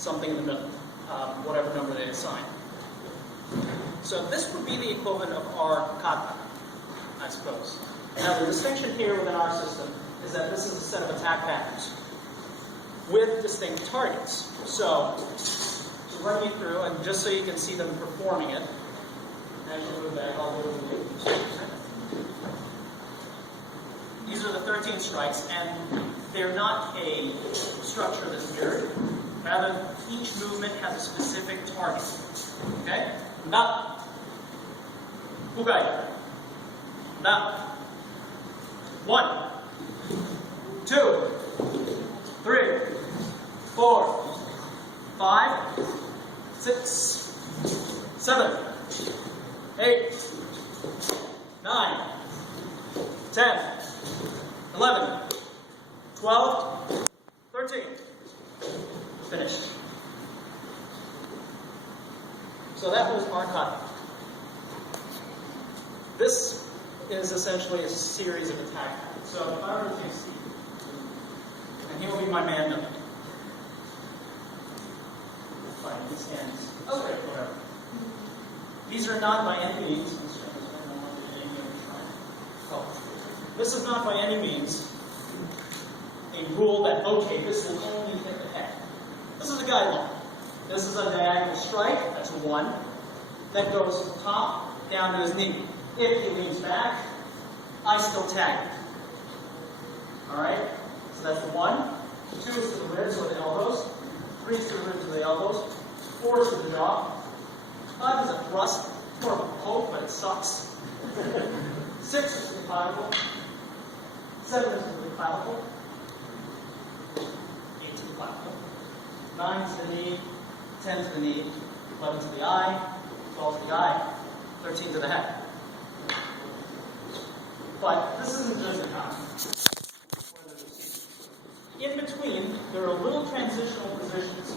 something in the middle, whatever number they assign. So this would be the equivalent of our kata, I suppose. Now the distinction here within our system is that this is a set of attack patterns with distinct targets. So, to run you through, and just so you can see them performing it, as you move back, I'll go to these are the 13 strikes, and they're not a structure that's mirrored. Rather, each movement has a specific target. Okay? Na. Fugai. Na. 1, 2, 3, 4, 5, 6, 7, 8, 9, 10, 11, 12, 13. Finished. So that was our kata. This is essentially a series of attack patterns. So if I were to take Steve, and he will be my man number. Fine, he stands straight, whatever. These are not by any means, this is not by any means a rule that, okay, this will only hit the head. This is a guideline. This is a diagonal strike, that's a 1, that goes top down to his knee. If he leans back, I still tag him. Alright? So that's the 1. 2 is to the ribs or the elbows. 3 is to the ribs or the elbows. 4 is to the jaw. 5 is a thrust. It's more of a poke, but it sucks. 6 is to the clavicle. 7 is to the clavicle. 8 to the clavicle. 9 to the knee. 10 to the knee. 11 to the eye. 12 to the eye. 13 to the head. But this isn't just a kata. In between, there are little transitional positions.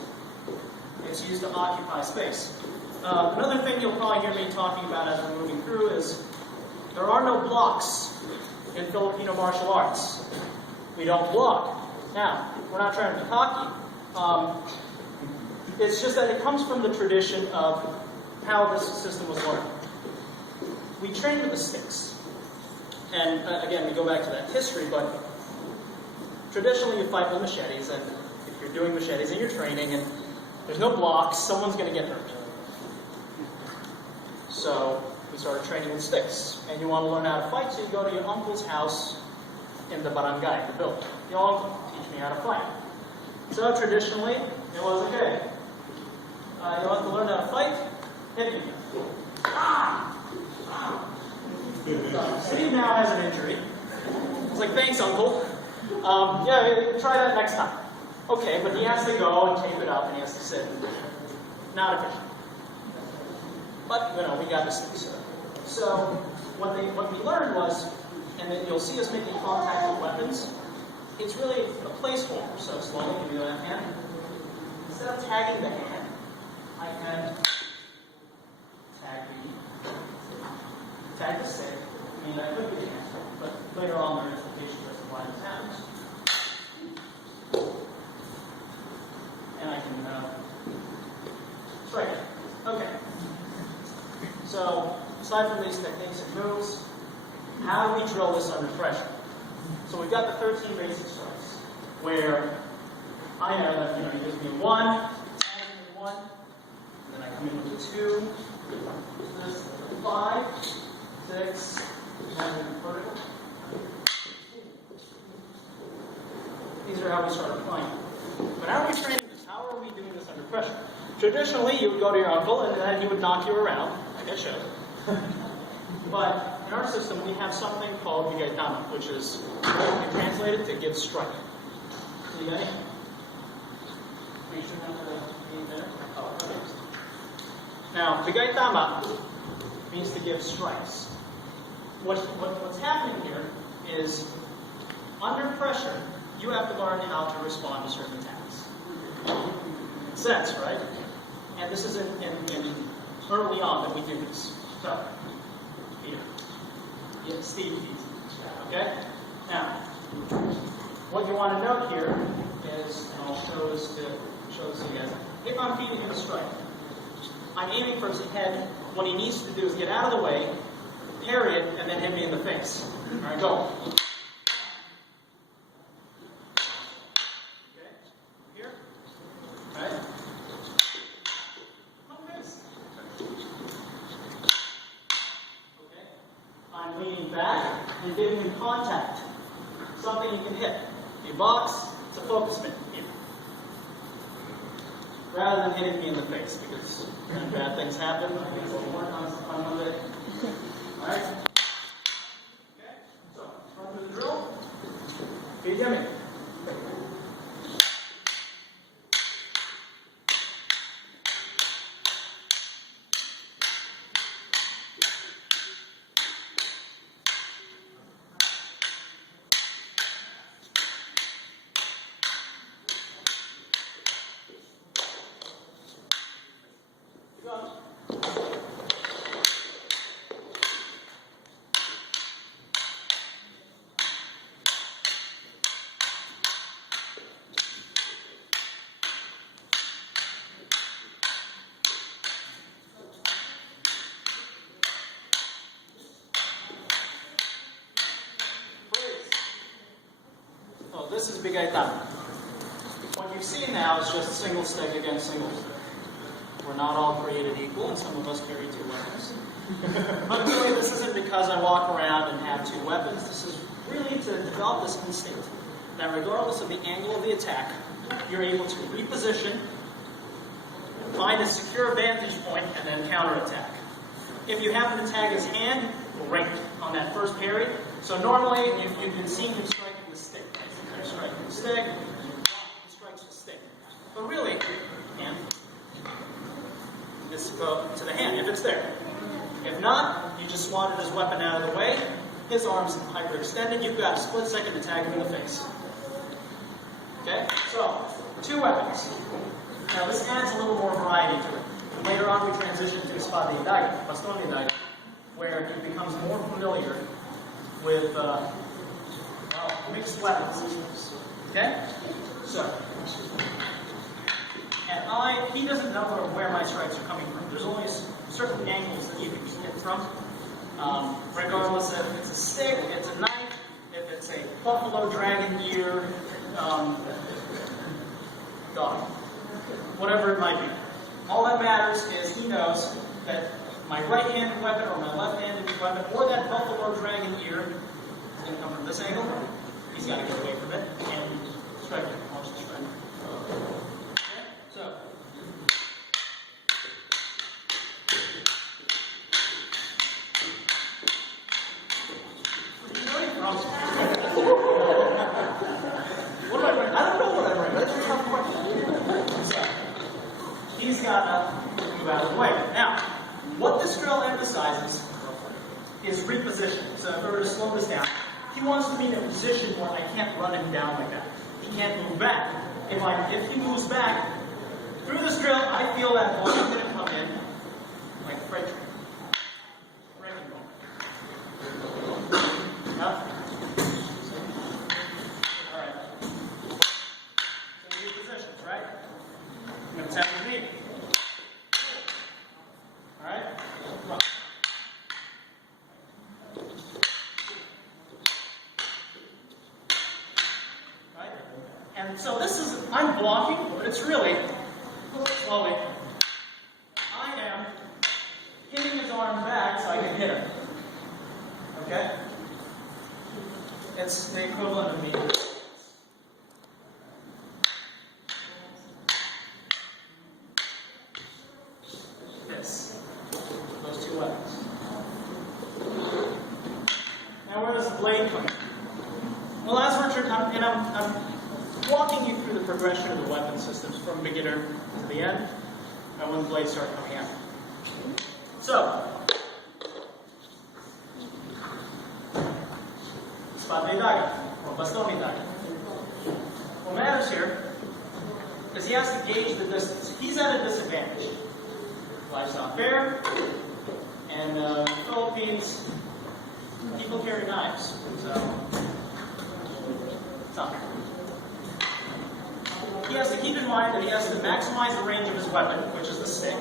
It's used to occupy space. Another thing you'll probably hear me talking about as we're moving through is there are no blocks in Filipino martial arts. We don't block. Now, we're not trying to be cocky. It's just that it comes from the tradition of how this system was learned. We train with the sticks. And again, we go back to that history, but traditionally you fight with machetes, and if you're doing machetes and you're training and there's no blocks, someone's going to get hurt. So we started training with sticks. And you want to learn how to fight, so you go to your uncle's house in the barangay, the village. Your uncle, teach me how to fight. So traditionally, it was okay. You want to learn how to fight? Hit me. Steve now has an injury. It's like, thanks, Uncle. Yeah, try that next time. Okay, but he has to go and tape it up, and he has to sit. Not efficient. But, we got this thing. So, what we learned was, and then you'll see us making contact with weapons, it's really a placeholder. So, slowly, give me the left hand. Instead of tagging the hand, I can tag the stick. I mean, that could be the answer, but later on there is implications as to why this happens. And I can strike it. Okay. So, aside from these techniques and moves, how do we drill this under pressure? So we've got the 13 basic strikes, where I know that, you give me 1, tag me 1, and then I come in with the 2, this 5, 6, 7 vertical. These are how we start applying it. But how are we training this? How are we doing this under pressure? Traditionally, you would go to your uncle, and then he would knock you around, like I showed. But in our system, we have something called Bigaitama, which is translated to give strike. See that? Now, Bigaitama means to give strikes. What's happening here is, under pressure, you have to learn how to respond to certain attacks. Makes sense, right? And this is in early on that we do this. So, here. Yeah, Steve feeds. Okay? Now, what you want to note here is, and I'll show this to you guys. I'm feeding him a strike, I'm aiming for his head. What he needs to do is get out of the way, parry it, and then hit me in the face. All right, go. Okay, here. All right. Okay. I'm leaning back and giving him contact. Something you can hit. A box, it's a focus pin. Rather than hitting me in the face, because when bad things happen, things will work on Monday. Alright? Okay, so run through the drill. Beginning. Oh, this is big idea. What you see now is just single stick against single stick. We're not all created equal, and some of us carry two weapons. But really, this isn't because I walk around and have two weapons. This is really to develop this instinct that regardless of the angle of the attack, you're able to reposition, find a secure vantage point, and then counterattack. If you happen to tag his hand, great on that first parry. So normally, you've been seeing him striking the stick. He's striking the stick, he strikes the stick. But really, hand, this go to the hand, if it's there. If not, you just swatted his weapon out of the way, his arm's hyperextended, you've got a split second to tag him in the face. Okay? So, two weapons. Now this adds a little more variety to it. Later on we transition to espada y daga, bastón y daga, where he becomes more familiar with mixed weapons. Okay? So, and he doesn't know where my strikes are coming from. There's only certain angles that you can hit from. Regardless if it's a stick, it's a knife, if it's a buffalo dragon ear, dog, whatever it might be. All that matters is he knows that my right-handed weapon or my left-handed weapon or that buffalo dragon ear is going to come from this angle. He's got to get away from it and strike it. Watch the strike. Okay, so. What am I wearing? I don't know what I'm wearing. That's a tough question. So, he's got to move out of the way. Now, what this drill emphasizes is reposition. So if I were to slow this down, he wants to be in a position where I can't run him down like that. He can't move back. If he moves back, through this drill, I feel that ball is going to come in like a freight train. Wrecking ball. Enough? Alright. So these positions, right? I'm going to tap your knee. Alright? Run. Right? And so this is, I'm blocking, but it's really, slowly, I am hitting his arm back so I can hit him. Okay? It's the equivalent of me. This. Those two weapons. Now where does the blade come in? Well, as Richard, I'm walking you through the progression of the weapon systems from beginner to the end, and when the blades start coming out. So, espada y daga, or bastón y daga. What matters here is he has to gauge the distance. He's at a disadvantage. Life's not fair, and in the Philippines, people carry knives, so it's not fair. he has to keep in mind that he has to maximize the range of his weapon, which is the stick,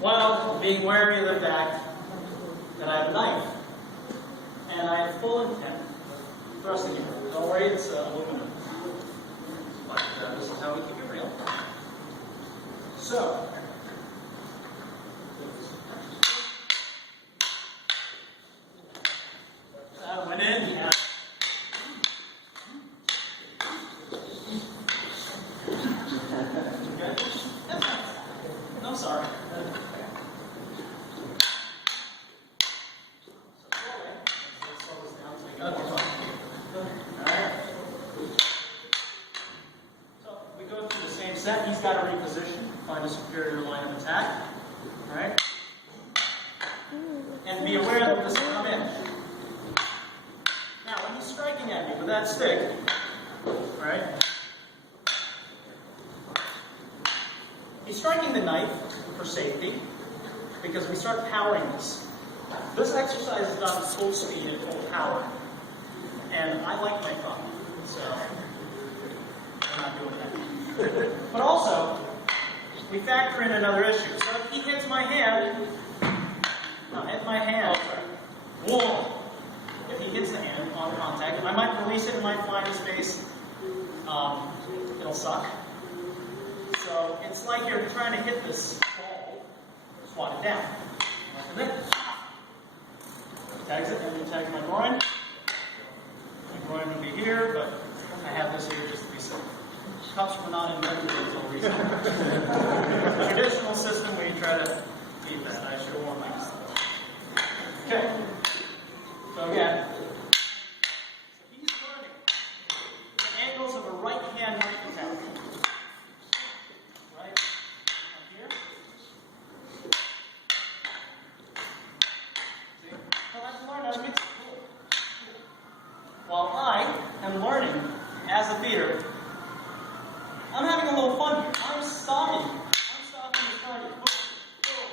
while being wary of the fact that I have a knife, and I have full intent of thrusting it. Don't worry, it's aluminum. But this is how we keep it real. So, that went in. Yeah. Okay. No, sorry. Set, he's got to reposition, find a superior line of attack, right? And be aware that this will come in. Now, when he's striking at me with that stick, right? He's striking the knife for safety, because we start powering this. This exercise is done at full speed and full power, and I like my fun, so I'm not doing that. But also, we factor in another issue. So if he hits my hand, whoa! If he hits the hand on contact, I might release it, it might fly in his face. It'll suck. So it's like you're trying to hit this ball, swat it down. Tags it, and you tag my groin. My groin would be here, but I have this here just to be safe. Cups were not invented until recently. The traditional system, we try to beat that. I should have worn my Okay. So again, so he's learning the angles of a right-hand knife attack. Right? Up here. See? Well, that's learned as we cool. While I am learning as a theater, I'm having a little fun here. I'm stopping this party. Boom, boom.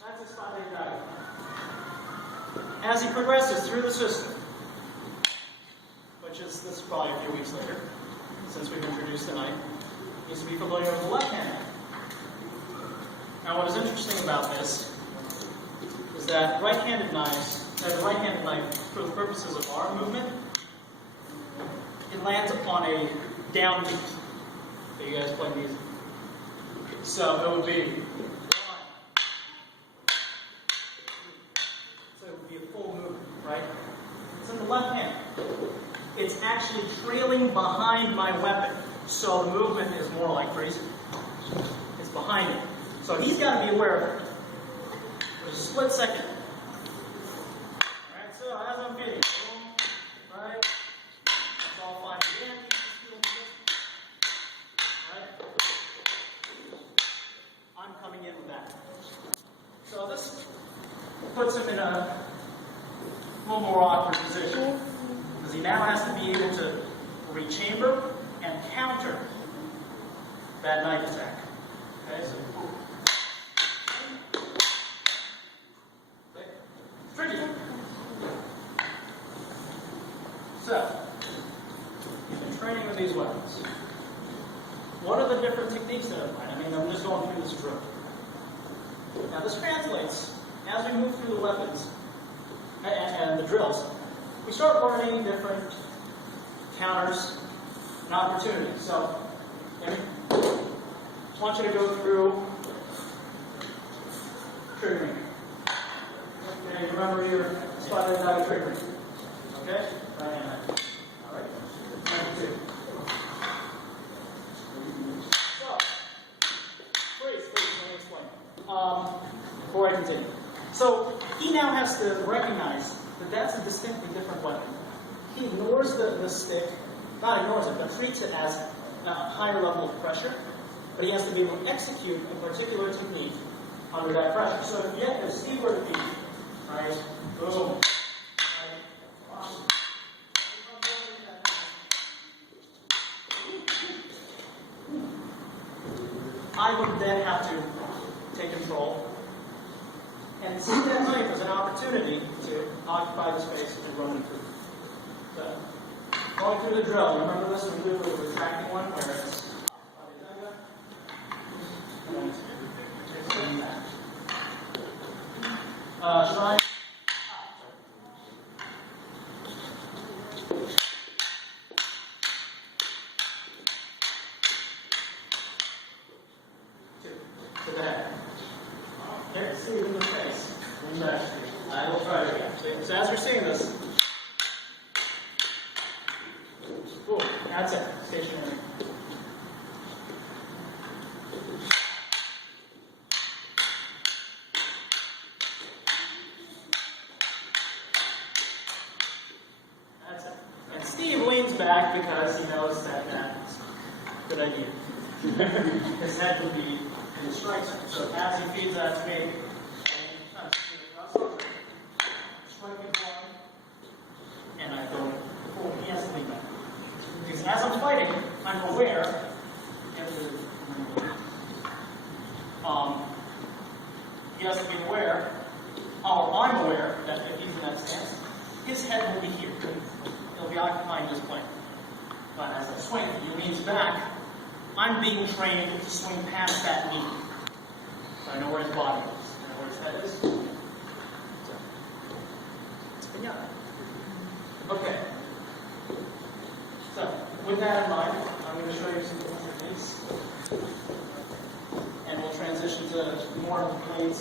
That's a stopping dive. As he progresses through the system, which is, this is probably a few weeks later, since we've introduced the knife, he needs to be familiar with the left hand. Now, what is interesting about this is that right-handed knife, for the purposes of our movement, it lands upon a down beat. So you guys play these. So it would be 1. So it would be a full movement, right? It's in the left hand. It's actually trailing behind my weapon, so the movement is more like crazy. It's behind it. So he's got to be aware of it. There's a split second. Alright, so as I'm hitting, boom, right? That's all fine. Again, keep the feeling right? I'm coming in with that. So this puts him in a little more awkward position. Because he now has to be able to rechamber and counter that knife attack. Okay, so tricky. So, in training with these weapons, what are the different techniques that I find? I mean, I'm just going through this drill. Now, this translates, as we move through the weapons and the drills, we start learning different counters and opportunities. So, I just want you to go through triggering. Okay, remember your spot is out of triggering. Okay? Right hand. Alright. Number 2. So, please, let me explain. Before I continue. So, he now has to recognize that that's a distinctly different weapon. He ignores the stick, not ignores it, but treats it as a higher level of pressure. But he has to be able to execute a particular technique under that pressure. So if you have to see where to be, right? Boom. Right. I would then have to take control and see that knife as an opportunity to occupy the space and run through. So, going through the drill, remember this when we do the retracting one where it's try. To the head. Here, see it in the face. I will try it again. So as you're seeing this, cool. That's it. Stationary. That's it. And Steve leans back because he knows that that's a good idea. His head would be in the strike zone. So as he feeds that to me, strike it blind, and I go, oh, he has to lean back. Because as I'm fighting, I'm aware, he has to be aware, I'm aware that if he's in that stance, his head will be here. He'll be occupying this plane. But as I swing, he leans back, I'm being trained to swing past that knee. So I know where his body is. I know where his head is. So, yeah. Okay. So, with that in mind, I'm going to show you some different techniques. And we'll transition to more of the blades